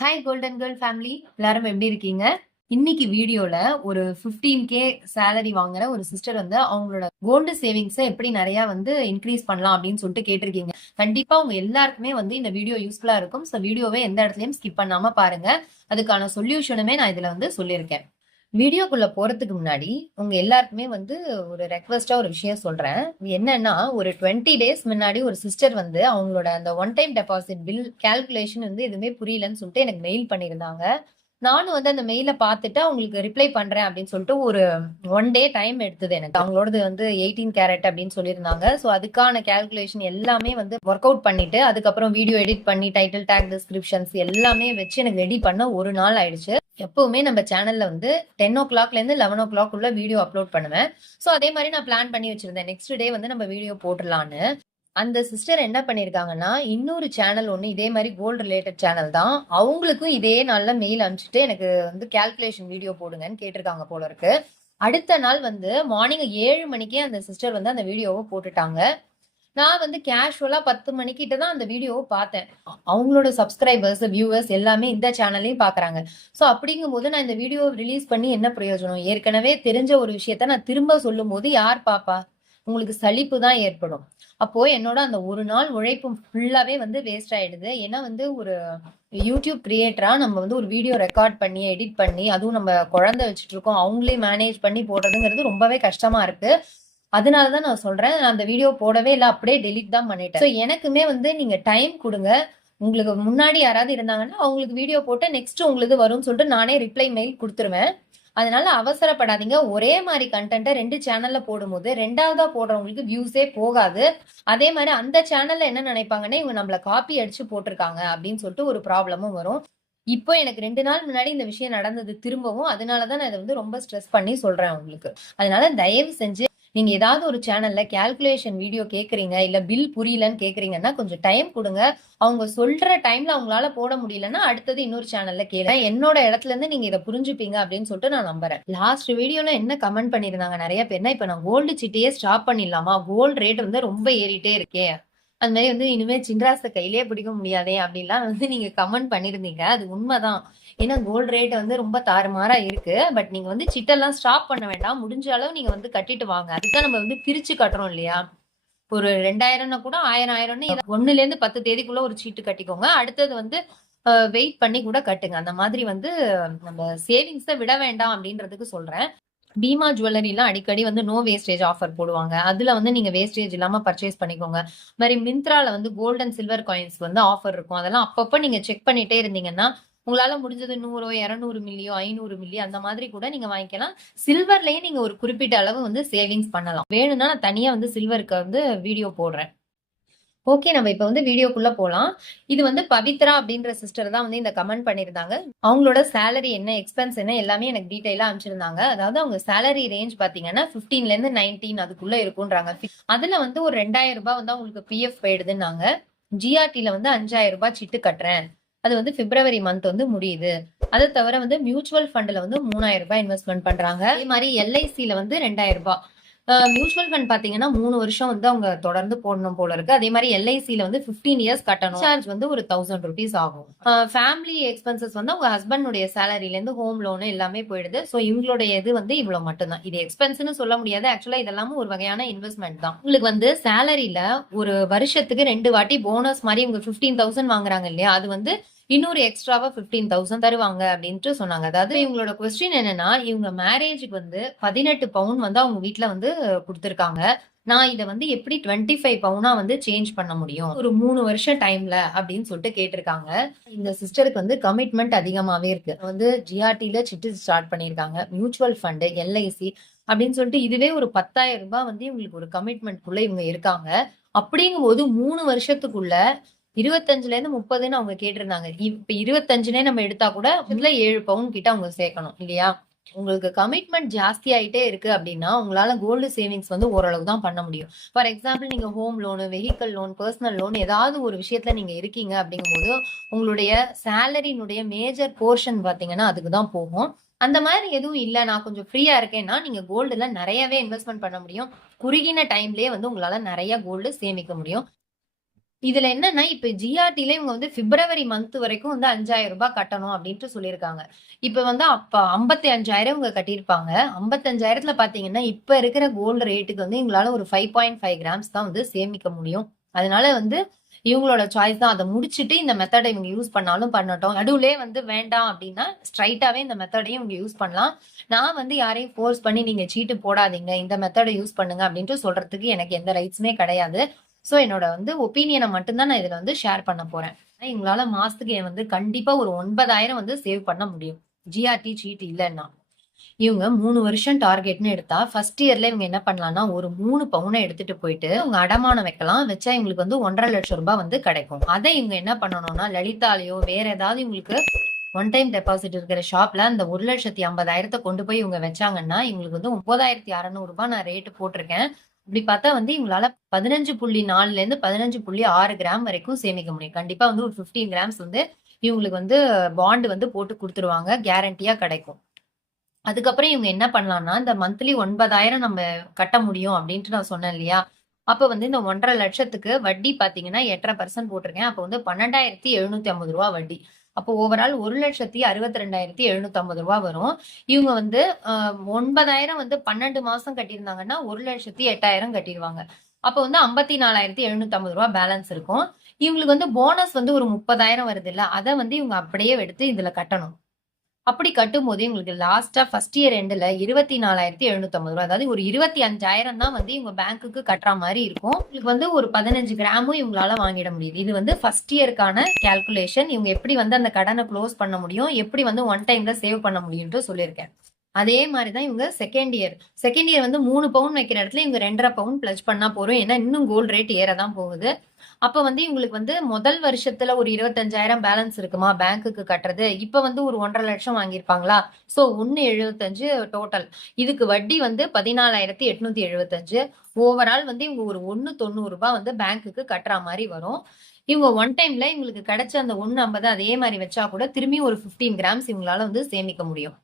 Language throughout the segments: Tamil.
ஹாய் கோல்டன் கேர்ள் ஃபேமிலி எல்லாரும் எப்படி இருக்கீங்க? இன்னைக்கு வீடியோல ஒரு 15k கே சேலரி வாங்குற ஒரு சிஸ்டர் வந்து அவங்களோட கோல்டு சேவிங்ஸை எப்படி நிறைய வந்து இன்க்ரீஸ் பண்ணலாம் அப்படின்னு சொல்லிட்டு கேட்டிருக்கீங்க. கண்டிப்பா அவங்க எல்லாருக்குமே வந்து இந்த வீடியோ யூஸ்ஃபுல்லா இருக்கும். ஸோ வீடியோவே எந்த இடத்துலயும் ஸ்கிப் பண்ணாம பாருங்க. அதுக்கான சொல்யூஷனுமே நான் இதுல வந்து சொல்லியிருக்கேன். வீடியோக்குள்ள போறதுக்கு முன்னாடி உங்க எல்லாருக்குமே வந்து ஒரு ரெக்வஸ்டா ஒரு விஷயம் சொல்றேன். என்னன்னா ஒரு டுவெண்ட்டி டேஸ் முன்னாடி ஒரு சிஸ்டர் வந்து அவங்களோட அந்த one time deposit bill calculation வந்து எதுவுமே புரியலன்னு சொல்லிட்டு எனக்கு மெயில் பண்ணியிருந்தாங்க. நானும் வந்து அந்த மெயிலை பார்த்துட்டு அவங்களுக்கு ரிப்ளை பண்றேன் அப்படின்னு சொல்லிட்டு ஒரு ஒன் டே டைம் எடுத்தது எனக்கு. அவங்களோடது வந்து எயிட்டீன் கேரட் அப்படின்னு சொல்லியிருந்தாங்க. ஸோ அதுக்கான கால்குலேஷன் எல்லாமே வந்து ஒர்க் அவுட் பண்ணிட்டு அதுக்கப்புறம் வீடியோ எடிட் பண்ணி டைட்டில் டேக் டிஸ்கிரிப்ஷன்ஸ் எல்லாமே வச்சு எனக்கு ரெடி பண்ண ஒரு நாள் ஆயிடுச்சு. எப்பவுமே நம்ம சேனல்ல வந்து டென் ஓ கிளாக்ல இருந்து லெவன் ஓ கிளாக் உள்ள வீடியோ அப்லோட் பண்ணுவேன். ஸோ அதே மாதிரி நான் பிளான் பண்ணி வச்சிருந்தேன். நெக்ஸ்ட் டே வந்து நம்ம வீடியோ போட்டுடலான்னு. அந்த சிஸ்டர் என்ன பண்ணியிருக்காங்கன்னா இன்னொரு சேனல் ஒன்று இதே மாதிரி கோல்டு ரிலேட்டட் சேனல் தான். அவங்களுக்கும் இதே நாளில் மெயில் அனுப்பிச்சிட்டு எனக்கு வந்து கால்குலேஷன் வீடியோ போடுங்கன்னு கேட்டிருக்காங்க போல இருக்கு. அடுத்த நாள் வந்து மார்னிங் ஏழு மணிக்கே அந்த சிஸ்டர் வந்து அந்த வீடியோவை போட்டுட்டாங்க. நான் வந்து கேஷுவலாக பத்து மணிக்கிட்ட தான் அந்த வீடியோவை பார்த்தேன். அவங்களோட சப்ஸ்கிரைபர்ஸ் வியூவர்ஸ் எல்லாமே இந்த சேனல்லையும் பார்க்குறாங்க. ஸோ அப்படிங்கும்போது நான் இந்த வீடியோ ரிலீஸ் பண்ணி என்ன பிரயோஜனம்? ஏற்கனவே தெரிஞ்ச ஒரு விஷயத்த நான் திரும்ப சொல்லும் போது யார் பாப்பா? உங்களுக்கு சலிப்பு தான் ஏற்படும். அப்போ என்னோட அந்த ஒரு நாள் உழைப்பு ஃபுல்லாவே வந்து வேஸ்ட் ஆயிடுது. ஏன்னா வந்து ஒரு யூடியூப் கிரியேட்டரா நம்ம வந்து ஒரு வீடியோ ரெக்கார்ட் பண்ணி எடிட் பண்ணி அதுவும் நம்ம குழந்தை வச்சுட்டு இருக்கோம். அவங்களே மேனேஜ் பண்ணி போடுறதுங்கிறது ரொம்பவே கஷ்டமா இருக்கு. அதனாலதான் நான் சொல்றேன். நான் அந்த வீடியோ போடவே இல்லை. அப்படியே டெலிட் தான் பண்ணிட்டேன். ஸோ எனக்குமே வந்து நீங்க டைம் கொடுங்க. உங்களுக்கு முன்னாடி யாராவது இருந்தாங்கன்னா அவங்களுக்கு வீடியோ போட்டு நெக்ஸ்ட் உங்களுக்கு வரும்னு சொல்லிட்டு நானே ரிப்ளை மெயில் கொடுத்துருவேன். அதனால அவசரப்படாதீங்க. ஒரே மாதிரி கண்டென்ட்டை ரெண்டு சேனல்ல போடும்போது ரெண்டாவதா போடுறவங்களுக்கு வியூஸே போகாது. அதே மாதிரி அந்த சேனல்ல என்ன நினைப்பாங்கன்னா இவங்க நம்மள காப்பி அடிச்சு போட்டிருக்காங்க அப்படின்னு சொல்லிட்டு ஒரு ப்ராப்ளமும் வரும். இப்போ எனக்கு ரெண்டு நாள் முன்னாடி இந்த விஷயம் நடந்தது திரும்பவும் அதனாலதான் நான் இதை வந்து ரொம்ப ஸ்ட்ரெஸ் பண்ணி சொல்றேன் உங்களுக்கு. அதனால தயவு செஞ்சு நீங்க ஏதாவது ஒரு சேனல்ல கால்குலேஷன் வீடியோ கேக்குறீங்க இல்ல பில் புரியலன்னு கேக்குறீங்கன்னா கொஞ்சம் டைம் கொடுங்க. அவங்க சொல்ற டைம்ல அவங்களால போட முடியலன்னா அடுத்தது இன்னொரு சேனல்ல கேளுங்க. என்னோட இடத்துல இருந்து நீங்க இதை புரிஞ்சுப்பீங்க அப்படின்னு சொல்லிட்டு நான் நம்புறேன். லாஸ்ட் வீடியோல என்ன கமெண்ட் பண்ணிருந்தாங்க நிறைய பேர்னா இப்ப நான் கோல்டு சிட்டியே ஸ்டாப் பண்ணிடலாமா? கோல்டு ரேட் வந்து ரொம்ப ஏறிட்டே இருக்கே. அது மாதிரி வந்து இனிமே சின்ராச கையிலே பிடிக்க முடியாதே அப்படின்லாம் வந்து நீங்க கமெண்ட் பண்ணிருந்தீங்க அது உண்மைதான். ஏன்னா கோல்டு ரேட் வந்து ரொம்ப தாறுமாறா இருக்கு. பட் நீங்க வந்து சிட்டெல்லாம் ஸ்டாப் பண்ண வேண்டாம். முடிஞ்ச அளவு நீங்க வந்து கட்டிட்டு வாங்க. அதுதான் நம்ம வந்து பிரிச்சு கட்டுறோம் இல்லையா? ஒரு ரெண்டாயிரம்னா கூட ஆயிரம் ஆயிரம்னு ஒண்ணுல இருந்து பத்து தேதிக்குள்ள ஒரு சீட்டு கட்டிக்கோங்க. அடுத்தது வந்து வெயிட் பண்ணி கூட கட்டுங்க. அந்த மாதிரி வந்து நம்ம சேவிங்ஸை விட வேண்டாம் அப்படின்றதுக்கு சொல்றேன். பீமா ஜுவல்லரிலாம் அடிக்கடி வந்து நோ வேஸ்டேஜ் ஆஃபர் போடுவாங்க. அதுல வந்து நீங்க வேஸ்டேஜ் இல்லாம பர்ச்சேஸ் பண்ணிக்கோங்க. மாதிரி மிந்த்ரால வந்து கோல்ட் அண்ட் சில்வர் காயின்ஸ் வந்து ஆஃபர் இருக்கும். அதெல்லாம் அப்பப்போ நீங்க செக் பண்ணிட்டே இருந்தீங்கன்னா உங்களால முடிஞ்சது நூறோ இரநூறு மில்லியோ ஐநூறு மில்லி அந்த மாதிரி கூட நீங்க வாங்கிக்கலாம். சில்வர்லயே நீங்க ஒரு குறிப்பிட்ட அளவு வந்து சேவிங்ஸ் பண்ணலாம். வேணும்னா நான் தனியா வந்து சில்வருக்கு வந்து வீடியோ போடுறேன். ஓகே நம்ம இப்போ வந்து வீடியோக்குள்ள போகலாம் இது வந்து பவித்ரா அப்படின்ற சிஸ்டர் தான் வந்து இந்த கமெண்ட் பண்ணியிருந்தாங்க. அவங்களோட சேலரி என்ன எக்ஸ்பென்ஸ் என்ன எல்லாமே எனக்கு டீட்டெயிலா அனுப்பிச்சிருந்தாங்க. அதாவது அவங்க சேலரி ரேஞ்ச் பார்த்தீங்கன்னா ஃபிஃப்டீன்லேருந்து நைன்டீன் அதுக்குள்ளே இருக்குன்றாங்க. அதுல வந்து ஒரு ரெண்டாயிரம் ரூபாய் வந்து அவங்களுக்கு பிஎஃப் போயிடுதுன்னாங்க. ஜிஆர்டியில் வந்து அஞ்சாயிரம் ரூபாய் சிட்டு கட்டுறேன். அது வந்து பிப்ரவரி மந்த் வந்து முடியுது. அதை தவிர வந்து மியூச்சுவல் ஃபண்ட்ல வந்து மூணாயிரம் ரூபாய் இன்வெஸ்ட்மெண்ட் பண்ணுறாங்க அதே மாதிரி எல்ஐசியில் வந்து ரெண்டாயிரம் ரூபாய். மியூச்சுவல் ஃபண்ட் பாத்தீங்கன்னா மூணு வருஷம் வந்து அவங்க தொடர்ந்து போடணும் போல இருக்கு. அதே மாதிரி எல்ஐசியில வந்து பிப்டீன் இயர்ஸ் கட்டணும். சார்ஜ் வந்து ஒரு தௌசண்ட் ருபீஸ் ஆகும். ஃபேமிலி எக்ஸ்பென்சஸ் வந்து அவங்க ஹஸ்பண்டுடைய சேலரில இருந்து ஹோம் லோன் எல்லாமே போயிடுது. ஸோ இவங்களுடைய இது வந்து இவ்வளவு மட்டும்தான். இது எக்ஸ்பென்ஸ்னு சொல்ல முடியாது. ஆக்சுவலா இதெல்லாம் ஒரு வகையான இன்வெஸ்ட்மெண்ட் தான். உங்களுக்கு வந்து சேலரியில ஒரு வருஷத்துக்கு ரெண்டு வாட்டி போனஸ் மாதிரி இவங்க பிப்டீன் தௌசண்ட் வாங்குறாங்க இல்லையா? அது வந்து இன்னொரு எக்ஸ்ட்ராவா பிப்டீன் தௌசண்ட் தருவாங்க அப்படின்ட்டு சொன்னாங்க. அதாவது இவங்களோட கொஸ்டின் என்னன்னா இவங்க மேரேஜுக்கு வந்து பதினெட்டு பவுன் வந்து அவங்க வீட்டுல வந்து கொடுத்துருக்காங்க. நான் இதை வந்து எப்படி டுவெண்ட்டி ஃபைவ் பவுனா வந்து சேஞ்ச் பண்ண முடியும்? ஒரு மூணு வருஷம் டைம்ல அப்படின்னு சொல்லிட்டு கேட்டிருக்காங்க. இந்த சிஸ்டருக்கு வந்து கமிட்மெண்ட் அதிகமாவே இருக்கு. வந்து ஜிஆர்டில சிட்டு ஸ்டார்ட் பண்ணியிருக்காங்க. மியூச்சுவல் ஃபண்டு எல்ஐசி அப்படின்னு சொல்லிட்டு இதுவே ஒரு பத்தாயிரம் ரூபாய் வந்து இவங்களுக்கு ஒரு கமிட்மெண்ட்குள்ள இவங்க இருக்காங்க. அப்படிங்கும் போது மூணு வருஷத்துக்குள்ள இருபத்தஞ்சுல இருந்து முப்பதுன்னு அவங்க கேட்டிருந்தாங்க. இப்ப இருபத்தஞ்சுனே நம்ம எடுத்தா கூட இதுல ஏழு பவுன் கிட்ட அவங்க சேர்க்கணும் இல்லையா? உங்களுக்கு கமிட்மெண்ட் ஜாஸ்தி ஆயிட்டே இருக்கு அப்படின்னா உங்களால கோல்டு சேவிங்ஸ் வந்து ஓரளவு தான் பண்ண முடியும். ஃபார் எக்ஸாம்பிள் நீங்க home loan vehicle loan personal loan ஏதாவது ஒரு விஷயத்துல நீங்க இருக்கீங்க அப்படிங்கும்போது உங்களுடைய சேலரினுடைய மேஜர் போர்ஷன் பாத்தீங்கன்னா அதுக்கு தான் போகும். அந்த மாதிரி எதுவும் இல்லை. நான் கொஞ்சம் ஃப்ரீயா இருக்கேன்னா நீங்க கோல்டுல நிறையவே இன்வெஸ்ட்மெண்ட் பண்ண முடியும். குறுகின டைம்லயே வந்து உங்களால நிறைய கோல்டு சேமிக்க முடியும். இதுல என்னன்னா இப்ப ஜிஆர்டில இவங்க வந்து பிப்ரவரி மந்த் வரைக்கும் வந்து அஞ்சாயிரம் ரூபாய் கட்டணும் அப்படின்ட்டு சொல்லியிருக்காங்க. இப்ப வந்து அப்ப ஐம்பத்தி அஞ்சாயிரம் இவங்க கட்டியிருப்பாங்க. ஐம்பத்தஞ்சாயிரத்துல பாத்தீங்கன்னா இப்ப இருக்கிற கோல்டு ரேட்டுக்கு வந்து இவங்களால ஒரு ஃபைவ் பாயிண்ட் ஃபைவ் கிராம்ஸ் தான் வந்து சேமிக்க முடியும். அதனால வந்து இவங்களோட சாய்ஸ் தான். அதை முடிச்சுட்டு இந்த மெத்தடை இவங்க யூஸ் பண்ணாலும் பண்ணட்டும். நடுவுலே வந்து வேண்டாம் அப்படின்னா ஸ்ட்ரைட்டாவே இந்த மெத்தடையும் இவங்க யூஸ் பண்ணலாம். நான் வந்து யாரையும் ஃபோர்ஸ் பண்ணி நீங்க சீட்டு போடாதீங்க. இந்த மெத்தடை யூஸ் பண்ணுங்க அப்படின்ட்டு சொல்றதுக்கு எனக்கு எந்த ரைட்ஸுமே கிடையாது. ஸோ என்னோட வந்து ஒப்பீனியனை மட்டும்தான் நான் இதில் வந்து ஷேர் பண்ண போறேன். எங்களால் மாசத்துக்கு வந்து கண்டிப்பா ஒரு ஒன்பதாயிரம் வந்து சேவ் பண்ண முடியும். ஜிஆர்டி சீட் இல்லைன்னா. இவங்க மூணு வருஷம் டார்கெட்னு எடுத்தா ஃபர்ஸ்ட் இயர்ல இவங்க என்ன பண்ணலாம்னா ஒரு மூணு பவுனை எடுத்துட்டு போயிட்டு அவங்க அடமானம் வைக்கலாம். வச்சா இவங்களுக்கு வந்து ஒன்றரை லட்சம் ரூபாய் வந்து கிடைக்கும். அதை இவங்க என்ன பண்ணணும்னா லலிதாலையோ வேற ஏதாவது இவங்களுக்கு ஒன் டைம் டெபாசிட் இருக்கிற ஷாப்ல அந்த ஒரு லட்சத்தி ஐம்பதாயிரத்தை கொண்டு போய் இவங்க வச்சாங்கன்னா இவங்களுக்கு வந்து ஒன்பதாயிரத்தி அறநூறு ரூபாய் நான் ரேட்டு போட்டிருக்கேன். இப்படி பார்த்தா வந்து இவங்களால பதினஞ்சு புள்ளி நாலுல இருந்து பதினஞ்சு புள்ளி ஆறு கிராம் வரைக்கும் சேமிக்க முடியும். கண்டிப்பா வந்து ஒரு பிப்டீன் கிராம்ஸ் வந்து இவங்களுக்கு வந்து பாண்டு வந்து போட்டு கொடுத்துருவாங்க. கேரண்டியா கிடைக்கும். அதுக்கப்புறம் இவங்க என்ன பண்ணலாம்னா இந்த மந்த்லி ஒன்பதாயிரம் நம்ம கட்ட முடியும் அப்படின்ட்டு நான் சொன்னேன் இல்லையா? அப்போ வந்து இந்த ஒன்றரை லட்சத்துக்கு வட்டி பார்த்தீங்கன்னா எட்டரை பர்சன்ட் போட்டிருக்கேன். அப்போ வந்து பன்னெண்டாயிரத்தி எழுநூத்தி ஐம்பது ரூபா வட்டி. அப்போ ஓவரால் ஒரு லட்சத்தி அறுபத்தி ரெண்டாயிரத்தி எழுநூத்தி ஐம்பது ரூபா வரும். இவங்க வந்து ஒன்பதாயிரம் வந்து பன்னெண்டு மாசம் கட்டியிருந்தாங்கன்னா ஒரு லட்சத்தி எட்டாயிரம் கட்டிடுவாங்க. அப்போ வந்து ஐம்பத்தி நாலாயிரத்தி எழுநூத்தி ஐம்பது ரூபா பேலன்ஸ் இருக்கும். இவங்களுக்கு வந்து போனஸ் வந்து ஒரு முப்பதாயிரம் வருது இல்லை? அதை வந்து இவங்க அப்படியே எடுத்து இதுல கட்டணும். அப்படி கட்டும் போது உங்களுக்கு லாஸ்டா ஃபர்ஸ்ட் இயர் எண்ட்ல இருபத்தி நாலாயிரத்தி எழுநூத்தி ரூபா அதாவது ஒரு இருபத்தி அஞ்சாயிரம் தான் வந்து இவங்க பேங்க்குக்கு கட்டுற மாதிரி இருக்கும். உங்களுக்கு வந்து ஒரு பதினஞ்சு கிராமும் இவங்களால வாங்கிட முடியுது. இது வந்து ஃபர்ஸ்ட் இயருக்கான கால்குலேஷன் இவங்க எப்படி வந்து அந்த கடனை க்ளோஸ் பண்ண முடியும்? எப்படி வந்து ஒன் டைம்ல சேவ் பண்ண முடியும்னு சொல்லியிருக்கேன். அதே மாதிரி தான் இவங்க செகண்ட் இயர் செகண்ட் இயர் வந்து மூணு பவுன் வைக்கிற இடத்துல இவங்க ரெண்டரை பவுன் பிளஸ் பண்ணா போறோம் ஏன்னா இன்னும் கோல்டு ரேட் ஏற தான் போகுது. அப்ப வந்து இவங்களுக்கு வந்து முதல் வருஷத்துல ஒரு இருபத்தஞ்சாயிரம் பேலன்ஸ் இருக்குமா? பேங்க்குக்கு கட்டுறது. இப்ப வந்து ஒரு ஒன்றரை லட்சம் வாங்கியிருப்பாங்களா? சோ ஒன்னு எழுபத்தஞ்சு டோட்டல் இதுக்கு வட்டி வந்து பதினாலாயிரத்தி எட்நூத்தி எழுபத்தஞ்சு. ஓவரால் வந்து இவங்க ஒரு ஒன்னு தொண்ணூறு ரூபாய் வந்து பேங்க்குக்கு கட்டுற மாதிரி வரும். இவங்க ஒன் டைம்ல இவங்களுக்கு கிடைச்ச அந்த ஒன்னு ஐம்பது அதே மாதிரி வச்சா கூட திரும்பி ஒரு 15 கிராம்ஸ் இவங்களால வந்து சேமிக்க முடியும்.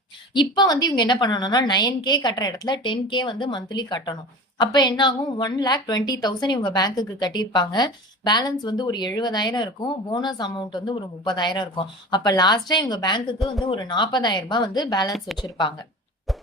இப்ப வந்து இவங்க என்ன பண்ணணும்னா நைன் கே கட்டுற இடத்துல டென் கே வந்து மந்த்லி கட்டணும். அப்ப என்ன ஆகும்? ஒன் லேக் டுவெண்ட்டி தௌசண்ட் இவங்க பேங்க்குக்கு கட்டியிருப்பாங்க. பேலன்ஸ் வந்து ஒரு எழுபதாயிரம் இருக்கும். போனஸ் அமௌண்ட் வந்து ஒரு முப்பதாயிரம் இருக்கும். அப்ப லாஸ்டா இவங்க பேங்க்குக்கு வந்து ஒரு நாற்பதாயிரம் ரூபாய் வந்து பேலன்ஸ் வச்சிருப்பாங்க.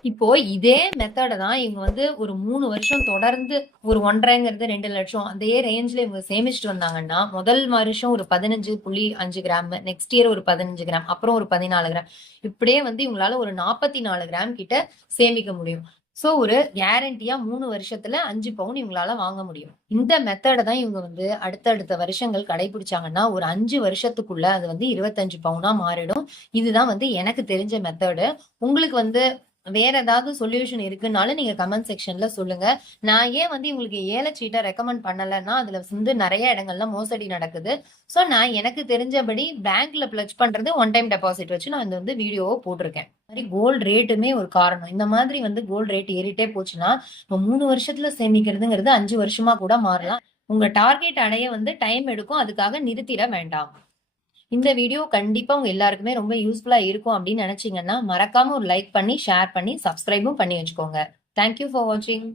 இப்போ இதே மெத்தடை தான் இவங்க வந்து ஒரு மூணு வருஷம் தொடர்ந்து ஒரு ஒன்றரைங்கிறது ரெண்டு லட்சம் அதே ரேஞ்ச்ல இவங்க சேமிச்சுட்டு வந்தாங்கன்னா முதல் வருஷம் ஒரு பதினஞ்சு புள்ளி அஞ்சு கிராம் நெக்ஸ்ட் இயர் ஒரு பதினஞ்சு கிராம் அப்புறம் ஒரு பதினாலு கிராம் இப்படியே வந்து இவங்களால ஒரு நாற்பத்தி நாலு கிராம் கிட்ட சேமிக்க முடியும். சோ ஒரு கேரண்டியா மூணு வருஷத்துல அஞ்சு பவுன் இவங்களால வாங்க முடியும். இந்த மெத்தடை தான் இவங்க வந்து அடுத்தடுத்த வருஷங்கள் கடைபிடிச்சாங்கன்னா ஒரு அஞ்சு வருஷத்துக்குள்ள அது வந்து இருபத்தஞ்சு பவுனா மாறிடும். இதுதான் வந்து எனக்கு தெரிஞ்ச மெத்தடு உங்களுக்கு வந்து வேற ஏதாவது சொல்யூஷன் இருக்குனாலும் நீங்க கமெண்ட் செக்ஷன்ல சொல்லுங்க. நான் ஏன் வந்து உங்களுக்கு ஏல சீட்டை ரெக்கமெண்ட் பண்ணலைன்னா அதுல வந்து நிறைய இடங்கள்ல மோசடி நடக்குது. ஸோ நான் எனக்கு தெரிஞ்சபடி பேங்க்ல பிளச் பண்றது ஒன் டைம் டெபாசிட் வச்சு நான் இந்த வந்து வீடியோவை போட்டிருக்கேன். மாதிரி கோல்டு ரேட்டுமே ஒரு காரணம். இந்த மாதிரி வந்து கோல்டு ரேட் ஏறிட்டே போச்சுன்னா இப்போ மூணு வருஷத்துல சேமிக்கிறதுங்கிறது அஞ்சு வருஷமா கூட மாறலாம். உங்க டார்கெட் அடைய வந்து டைம் எடுக்கும். அதுக்காக நிறுத்திட வேண்டாம். இந்த வீடியோ கண்டிப்பா உங்க எல்லாருக்குமே ரொம்ப யூஸ்ஃபுல்லா இருக்கும் அப்படின்னு நினைச்சீங்கன்னா மறக்காம ஒரு லைக் பண்ணி ஷேர் பண்ணி சப்ஸ்கிரைபும் பண்ணி வச்சுக்கோங்க. தேங்க்யூ ஃபார் வாட்சிங்